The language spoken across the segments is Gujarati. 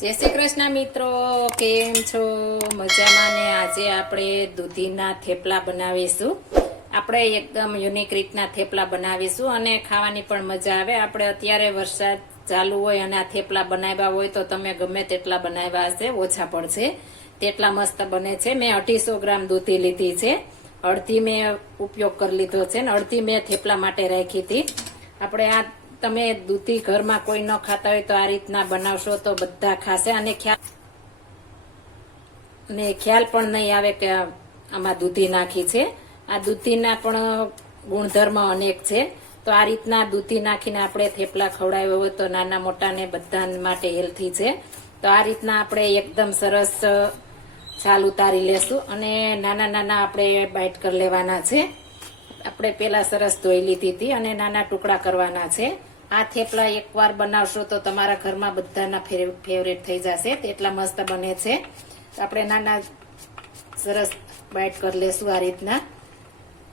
જય શ્રી કૃષ્ણ મિત્રો, કેમ છો? મજામાં ને આજે આપણે દૂધીના થેપલા બનાવીશું. આપણે એકદમ યુનિક રીતના થેપલા બનાવીશું અને ખાવાની પણ મજા આવે. આપણે અત્યારે વરસાદ ચાલુ હોય અને આ થેપલા બનાવ્યા હોય તો તમે ગમે તેટલા બનાવ્યા હશે, ઓછા પડશે. તેટલા મસ્ત બને છે. મેં અઢીસો ગ્રામ દૂધી લીધી છે. અડધી મેં ઉપયોગ કરી લીધો છે ને અડધી મેં થેપલા માટે રાખી હતી. આપણે આ તમે દૂધી ઘરમાં કોઈ ન ખાતા હોય તો આ રીતના બનાવશો તો બધા ખાશે. અને ખ્યાલ ખ્યાલ પણ નહીં આવે કે આમાં દૂધી નાખી છે. આ દૂધીના પણ ગુણધર્મ અનેક છે. તો આ રીતના દૂધી નાખીને આપણે થેપલા ખવડાવ્યો હોય તો નાના મોટાને બધા માટે હેલ્થી છે. તો આ રીતના આપણે એકદમ સરસ છાલ ઉતારી લેશું અને નાના નાના આપણે બાઇટ કરી લેવાના છે. આપણે પેલા સરસ ધોઈ લીધી હતી અને નાના ટુકડા કરવાના છે. આ થેપલા એકવાર બનાવશો તો તમારા ઘરમાં બધાના ફેવરેટ થઈ જશે. તેટલા મસ્ત બને છે. આપણે નાના સરસ બાઇટ કરી લેશું આ રીતના.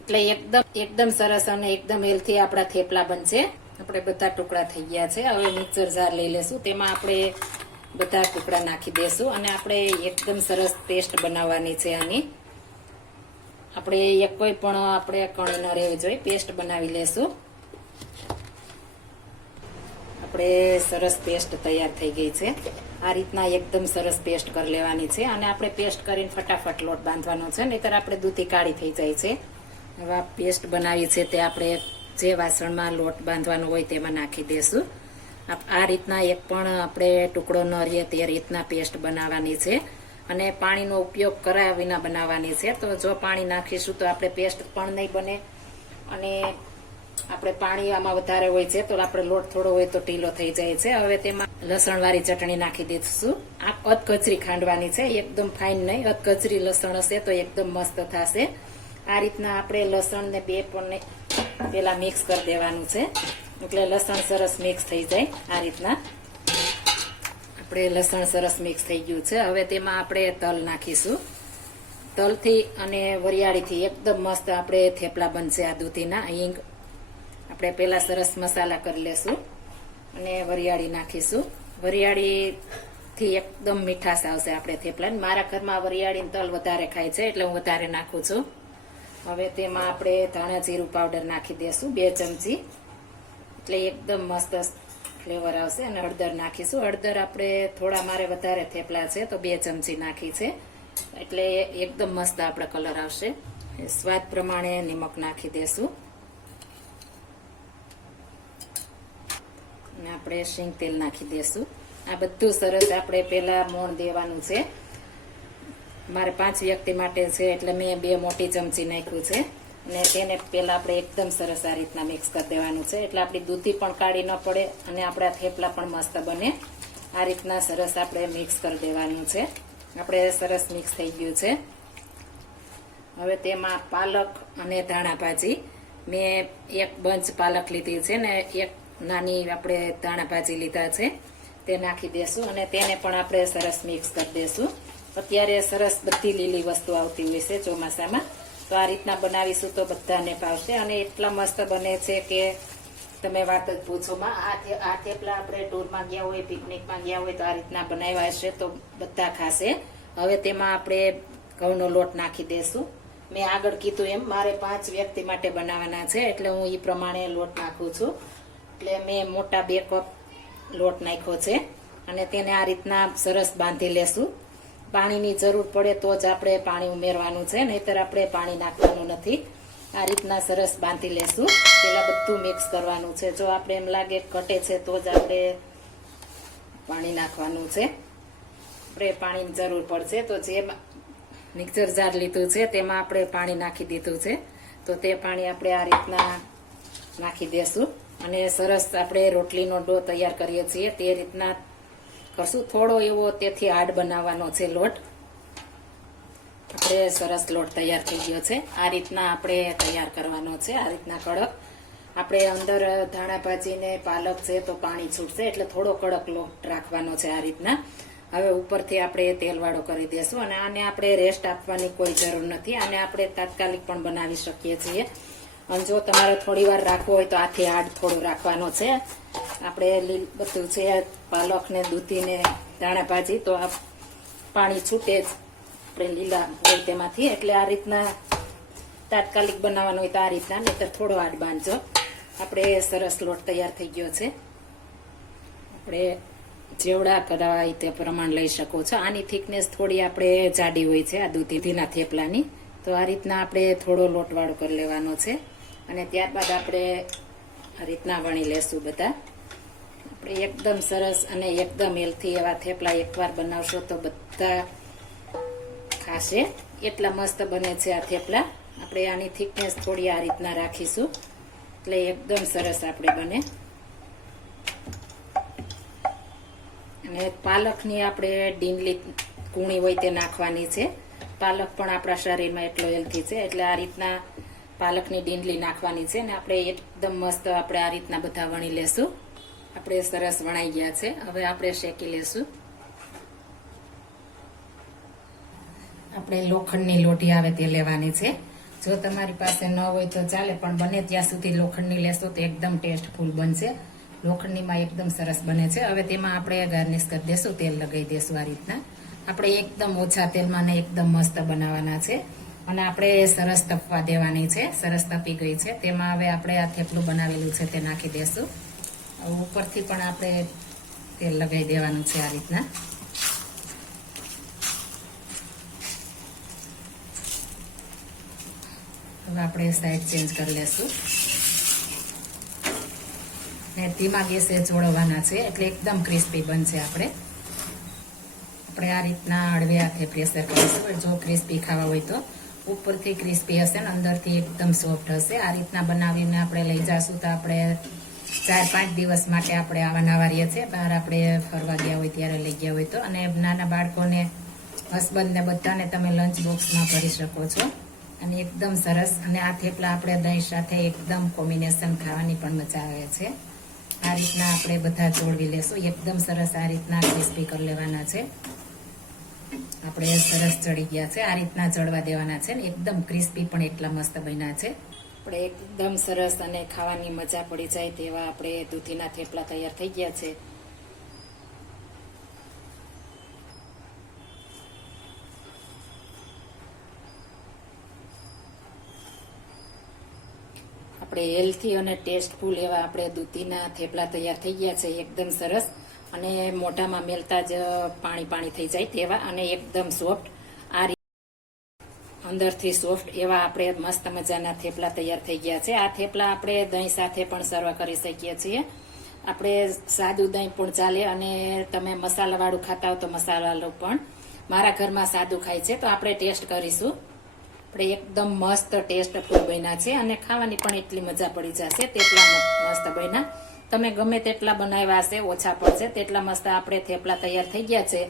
એટલે એકદમ એકદમ સરસ અને એકદમ હેલ્થી આપણા થેપલા બનશે. આપણે બધા ટુકડા થઈ ગયા છે. હવે મિક્સર જાર લઈ લેશું. તેમાં આપણે બધા ટુકડા નાખી દેશું અને આપણે એકદમ સરસ પેસ્ટ બનાવવાની છે આની. આપણે એક કોઈ પણ આપણે કણી ન રહેવી જોઈએ પેસ્ટ બનાવી લેશું. આપણે સરસ પેસ્ટ તૈયાર થઈ ગઈ છે. આ રીતના એકદમ સરસ પેસ્ટ કરી લેવાની છે અને આપણે પેસ્ટ કરીને ફટાફટ લોટ બાંધવાનો છે, નહીતર આપણે દૂધી કાળી થઈ જાય છે. હવે પેસ્ટ બનાવી છે તે આપણે જે વાસણમાં લોટ બાંધવાનો હોય તેમાં નાખી દેશું. આ રીતના એક પણ આપણે ટુકડો ન રહીએ તે રીતના પેસ્ટ બનાવવાની છે. અને પાણીનો ઉપયોગ કરાયા વિના બનાવવાની છે. તો જો પાણી નાખીશું તો આપણે પેસ્ટ પણ નહીં બને. અને આપણે પાણી આમાં વધારે હોય છે, તો આપણે લોટ થોડો હોય તો ઢીલો થઈ જાય છે. હવે તેમાં લસણવાળી ચટણી નાખી દઈશું. આ અધકચરી ખાંડવાની છે, એકદમ ફાઇન નહીં. અધકચરી લસણ હશે તો એકદમ મસ્ત થશે. આ રીતના આપણે લસણ ને બે પણ પેલા મિક્સ કરી દેવાનું છે. એટલે લસણ સરસ મિક્સ થઈ જાય આ રીતના. આપણે લસણ સરસ મિક્સ થઈ ગયું છે. હવે તેમાં આપણે તલ નાખીશું. તલથી અને વરિયાળીથી એકદમ મસ્ત આપણે થેપલા બનશે આ દૂધીના. હિંગ આપણે પહેલાં સરસ મસાલા કરી લેશું અને વરિયાળી નાખીશું. વરિયાળીથી એકદમ મીઠાશ આવશે આપણે થેપલા. મારા ઘરમાં વરિયાળીને તલ વધારે ખાય છે, એટલે હું વધારે નાખું છું. હવે તેમાં આપણે ધાણા જીરું પાવડર નાખી દેશું, બે ચમચી. એટલે એકદમ મસ્ત ફ્લેવર આવશે અને હળદર નાખીશું. હળદર આપણે થોડા મારે વધારે થેપલા છે, તો બે ચમચી નાખી છે. એટલે એકદમ મસ્ત આપણે કલર આવશે. સ્વાદ પ્રમાણે નિમક નાખી દેશું. અને આપણે શીંગ તેલ નાખી દેશું. આ બધું સરસ આપણે પેલા મોણ દેવાનું છે. મારે પાંચ વ્યક્તિ માટે છે, એટલે મેં બે મોટી ચમચી નાખ્યું છે. અને તેને પેલા આપણે એકદમ સરસ આ રીતના મિક્સ કરી દેવાનું છે. એટલે આપણી દૂધી પણ કાઢી ન પડે અને આપણા થેપલા પણ મસ્ત બને. આ રીતના સરસ આપણે મિક્સ કરી દેવાનું છે. આપણે સરસ મિક્સ થઈ ગયું છે. હવે તેમાં પાલક અને ધાણા ભાજી મેં એક બંચ પાલક લીધી છે ને એક નાની આપણે ધાણા ભાજી લીધા છે. તે નાખી દેશું અને તેને પણ આપણે સરસ મિક્સ કરી દેશું. અત્યારે સરસ બધી લીલી વસ્તુ આવતી હોય છે ચોમાસામાં. તો આ રીતના બનાવીશું તો બધાને ભાવશે અને એટલા મસ્ત બને છે કે તમે વાત જ પૂછોમાં આ આ થેપલા આપણે ટૂરમાં ગયા હોય પિકનિકમાં ગયા હોય તો આ રીતના બનાવ્યા હશે તો બધા ખાશે. હવે તેમાં આપણે ઘઉંનો લોટ નાખી દેશું. મેં આગળ કીધું એમ, મારે પાંચ વ્યક્તિ માટે બનાવવાના છે, એટલે હું એ પ્રમાણે લોટ નાખું છું. એટલે મેં મોટા બે કપ લોટ નાખ્યો છે અને તેને આ રીતના સરસ બાંધી લેશું. પાણીની જરૂર પડે તો જ આપણે પાણી ઉમેરવાનું છે, નહીતર આપણે પાણી નાખવાનું નથી. આ રીતના સરસ બાંધી લેશું. પેલા બધું મિક્સ કરવાનું છે. જો આપણે એમ લાગે ઘટે છે, તો જ આપણે પાણી નાખવાનું છે. આપણે પાણીની જરૂર પડશે. તો જે મિક્સર જાર લીધું છે, તેમાં આપણે પાણી નાખી દીધું છે. તો તે પાણી આપણે આ રીતના નાખી દેશું. અને સરસ આપણે રોટલીનો ડો તૈયાર કરીએ છીએ. તે રીતના કરશું થોડો એવો તેથી આડ બનાવવાનો છે લોટ. આપણે સરસ લોટ તૈયાર થઈ ગયો છે. આ રીતના આપણે તૈયાર કરવાનો છે, આ રીતના કડક. આપણે અંદર ધાણા ભાજીને પાલક છે તો પાણી છૂટશે, એટલે થોડો કડક લોટ રાખવાનો છે આ રીતના. હવે ઉપરથી આપણે તેલવાળો કરી દેશું અને આને આપણે રેસ્ટ આપવાની કોઈ જરૂર નથી. આને આપણે તાત્કાલિક પણ બનાવી શકીએ છીએ. અને જો તમારે થોડી વાર રાખવો હોય તો આથી હાડ થોડો રાખવાનો છે. આપણે બધું છે પાલક ને દૂધી ને ધાણા ભાજી તો આ પાણી છૂટે જ. આપણે લીલા હોય તેમાંથી. એટલે આ રીતના તાત્કાલિક બનાવવાનું હોય તો આ રીતના નહીં થોડો આડ બાંધજો. આપણે સરસ લોટ તૈયાર થઈ ગયો છે. આપણે જેવડા કરાવવા હોય તે પ્રમાણ લઈ શકો છો. આની થિકનેસ થોડી આપણે જાડી હોય છે, આ દૂધીના થેપલાની. તો આ રીતના આપણે થોડો લોટવાળો કરી લેવાનો છે. અને ત્યારબાદ આપણે આ રીતના વણી લેશું બધા. આપણે એકદમ સરસ અને એકદમ હેલ્થી એવા થેપલા એકવાર બનાવશો તો બધા ખાશે. એટલા મસ્ત બને છે આ થેપલા. આપણે આની થિકનેસ થોડી આ રીતના રાખીશું. એટલે એકદમ સરસ આપણે બને. અને પાલકની આપણે ડીંડલી કૂણી હોય તે નાખવાની છે. પાલક પણ આપણા શરીરમાં એટલો હેલ્થી છે. એટલે આ રીતના પાલકની ડીંડલી નાખવાની છે અને આપણે એકદમ મસ્ત આપણે આ રીતના બધા વણી લેશું. આપણે સરસ વણાઈ ગયા છે. હવે આપણે શેકી લેશું. આપણે લોખંડની લોટી આવે તે લેવાની છે. જો તમારી પાસે ન હોય તો ચાલે, પણ બને ત્યાં સુધી લોખંડની લેશો તો એકદમ ટેસ્ટફુલ બનશે. લોખંડનીમાં એકદમ સરસ બને છે. હવે તેમાં આપણે ગાર્નિશ કરી દેશું, તેલ લગાવી દેશું આ રીતના. આપણે એકદમ ઓછા તેલમાં એકદમ મસ્ત બનાવવાના છે. અને આપણે સરસ તપવા દેવાની છે. સરસ તપી ગઈ છે. તેમાં હવે આપણે આ થેપલું બનાવેલું છે તે નાખી દેશું. ઉપરથી પણ આપણે તેલ લગાવી દેવાનું છે આ રીતના. હવે આપણે સાઈડ ચેન્જ કરી લેશું. ને ધીમા ગેસે જોડવાના છે, એટલે એકદમ ક્રિસ્પી બનશે આપણે. આપણે આ રીતના અડવે હાથે પ્રેશર કરીશું. જો ક્રિસ્પી ખાવા હોય તો ઉપરથી ક્રિસ્પી હશે ને અંદરથી એકદમ સોફ્ટ હશે. આ રીતના બનાવીને આપણે લઈ જઈશું તો આપણે ચાર પાંચ દિવસ માટે આપણે આવા નવા રહીએ છીએ. બહાર આપણે ફરવા ગયા હોય, ત્યારે લઈ ગયા હોય તો. અને નાના બાળકોને, હસબન્ડને બધાને તમે લંચ બોક્સમાં ભરી શકો છો. અને એકદમ સરસ. અને આ થેપલા આપણે દહીં સાથે એકદમ કોમ્બિનેશન ખાવાની પણ મજા આવે છે. આ રીતના આપણે બધા જોડવી લેશું. એકદમ સરસ આ રીતના ક્રિસ્પી કરી લેવાના છે. આપણે સરસ ચડી ગયા છે. આ રીતના ચડવા દેવાના છે. ને એકદમ ક્રિસ્પી પણ એટલા મસ્ત બન્યા છે. આપણે એકદમ સરસ અને ખાવાની મજા પડી જાય તેવા આપણે દૂધીના થેપલા તૈયાર થઈ ગયા છે. આપણે હેલ્થી અને ટેસ્ટફુલ એવા આપણે દૂધીના થેપલા તૈયાર થઈ ગયા છે. એકદમ સરસ અને મોઢામાં મેલતા જ પાણી પાણી થઈ જાય તેવા અને એકદમ સોફ્ટ અંદરથી સોફ્ટ એવા આપણે મસ્ત મજાના થેપલા તૈયાર થઈ ગયા છે. આ થેપલા આપણે દહીં સાથે પણ સર્વ કરી શકીએ છીએ. આપણે સાદું દહીં પણ ચાલે અને તમે મસાલાવાળું ખાતા હો તો મસાલાવાળું પણ. મારા ઘરમાં સાદું ખાય છે, તો આપણે ટેસ્ટ કરીશું. આપણે એકદમ મસ્ત ટેસ્ટફુલ બન્યા છે અને ખાવાની પણ એટલી મજા પડી જશે. તેટલા મસ્ત બન્યા. તમે ગમે તેટલા બનાવ્યા હશે, ઓછા પડશે. તેટલા મસ્ત આપણે થેપલા તૈયાર થઈ ગયા છે.